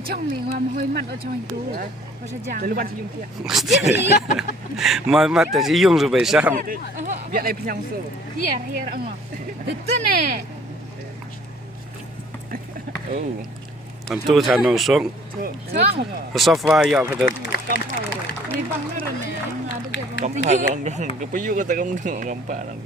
trong mình mà hơi mặn ở trong itu. Có sao chẳng. Luan siyong tiya. Mat si yung subay sam. Biar ay pinyangso. Here ang. Dito ne. Oh. Am tu than nong song. Sofa ya padat. Ni bang na rin eh. Gampang lang. Kapayo ka tagam gampang lang.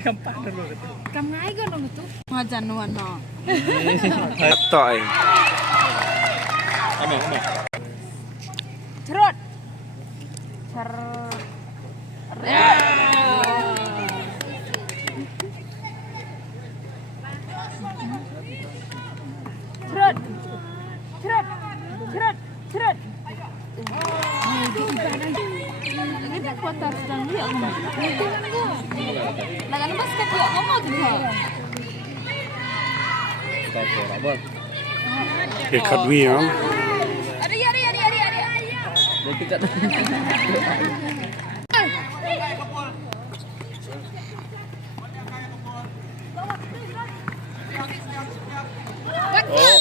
Gampang na rin. Kamay ka nung ito. Mga Januan no. Toy. Ame. Cerot. Cerot. Lagi tak kuat tak sedang dia ngomong. Lagan basket dia ngomong tu ha. Tak apa. Ke khat wi ha. Ari. Dia kecat. Oh.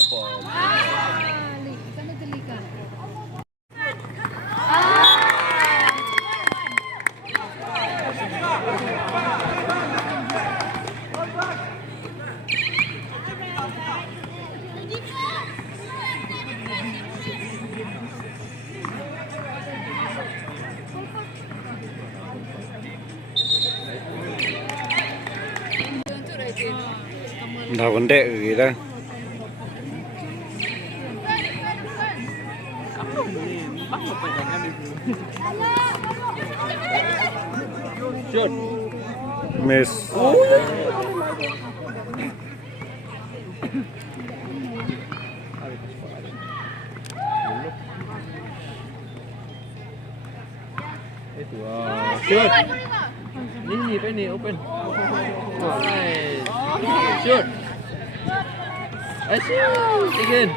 Dah kontek kita. Shoot. Miss. Itu shoot. Ni open. Shoot. Shoot again.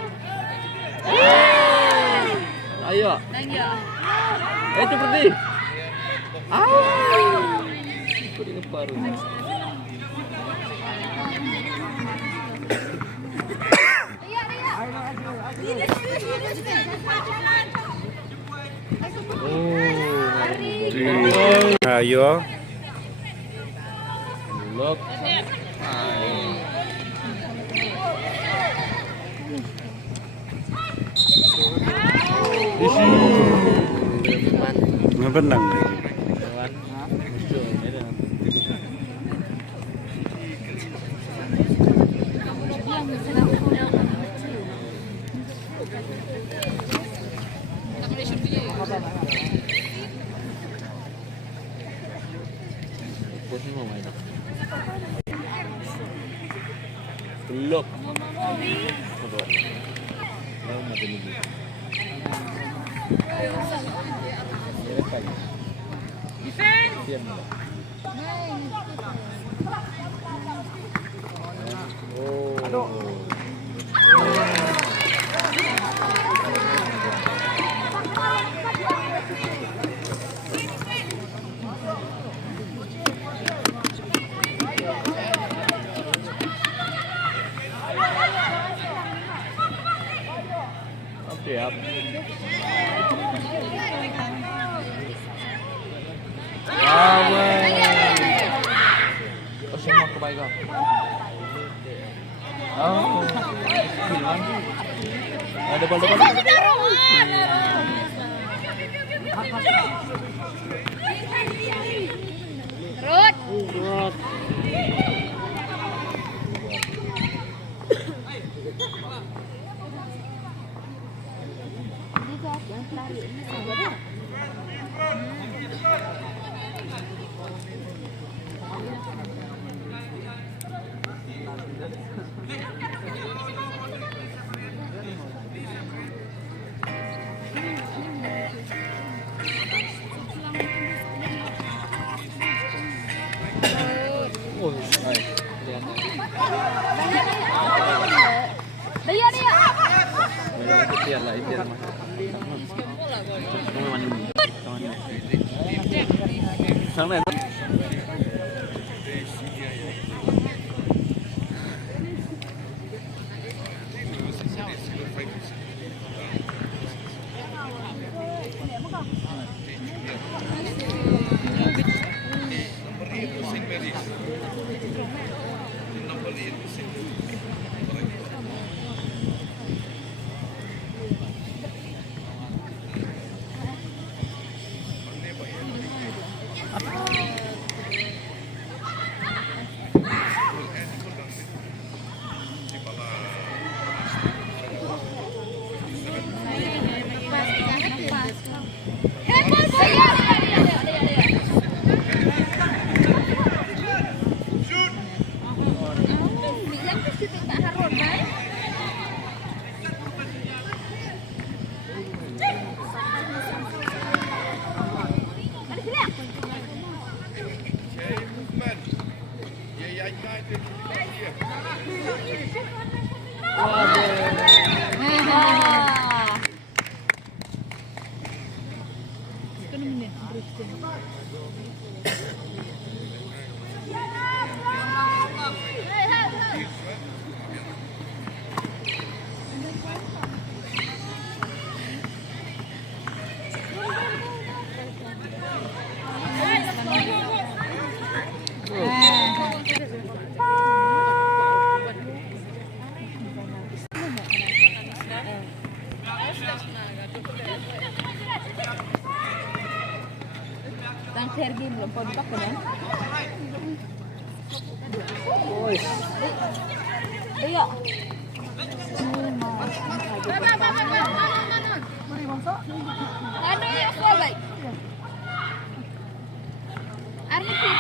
Ayo. Itu berhenti. Kuning baru. Ayo. Look. Menang. Look. Siap. Oh, semua kebaikan. Oh, bilang. Ada bal-bal. Terus. Itian lah. Sang này. Tang Sergi belum kontak kan? Iya. Ano yung folay? Ano sih?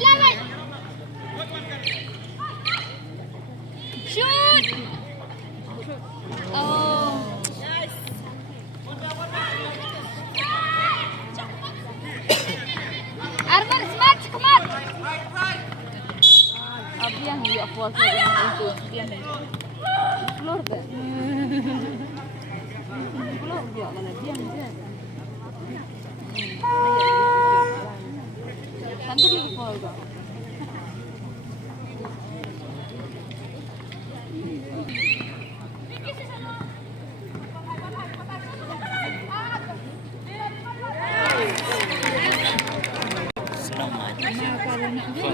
Lawan. Shoot. Oh. Nice. Arman, smart, come on. Abi yang dia puas itu dia nih. Keluar deh. Keluar dia mana dia. Nanti dia keluar dah.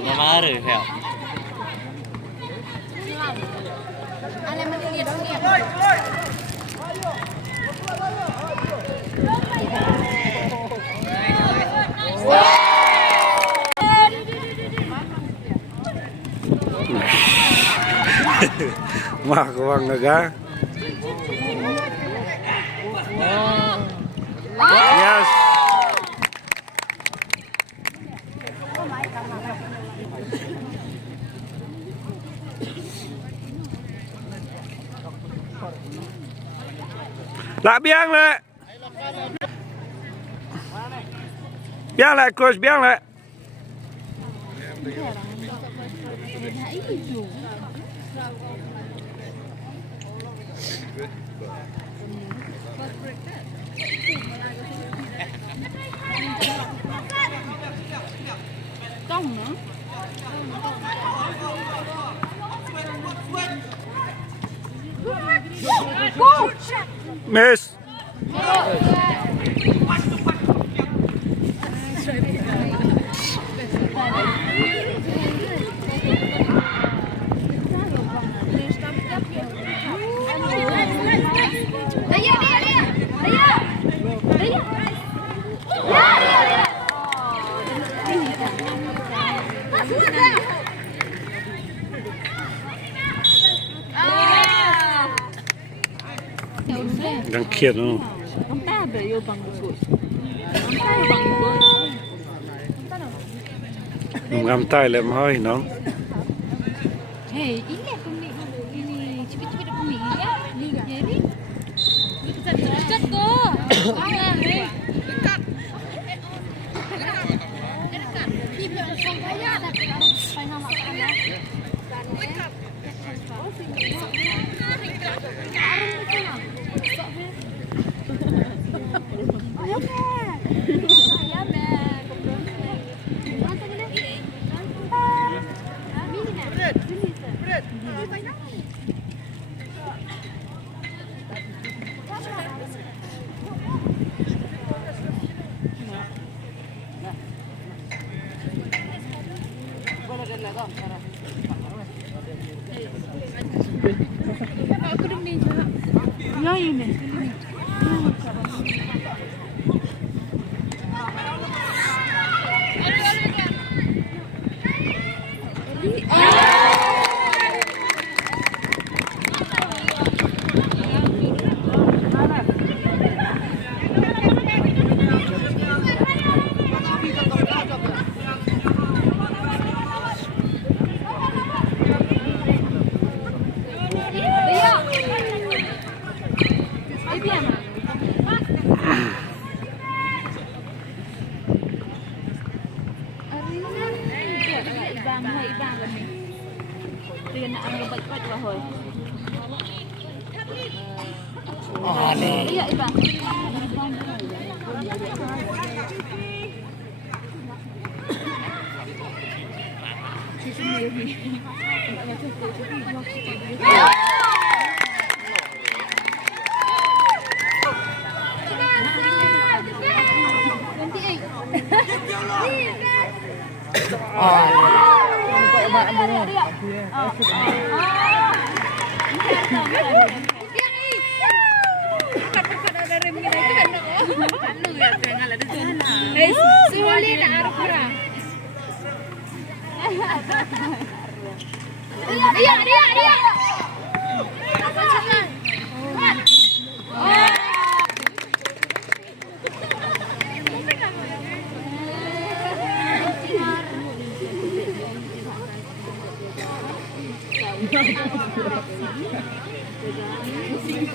Kemarin ya. Mah kuang naga. Yes. Lại biang lại. Biang lại coach, biang lại. Tông nữa. Miss. Đang khiệt không? Không ta để yêu bằng một tuổi. Không ta bằng một tuổi. Ngam tay làm hơi nó. Hei, ini aku ini cepet-cepet aku nih ya. Jadi dekat kok. Dekat. Dekat. Di belakang saya ada supaya makan ya. Dekat. Ya ini. Iya, Ibang.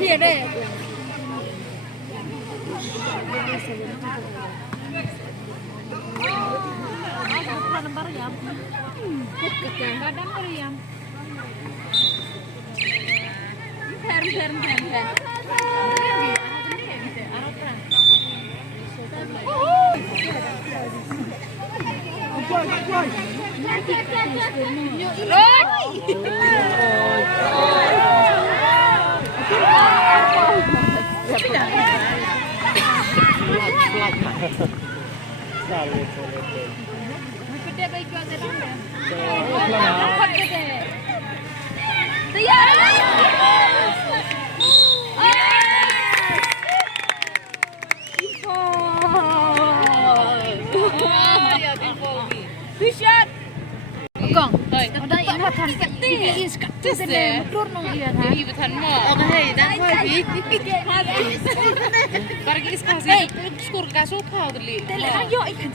Iya deh. Kadang meriam. Kong, udah ingat kan? Ini turun iya kan? Iya betul mo. Oke, dan lagi. Pergi is KHASI. Skor kasu kau dulu. Ayo ikan.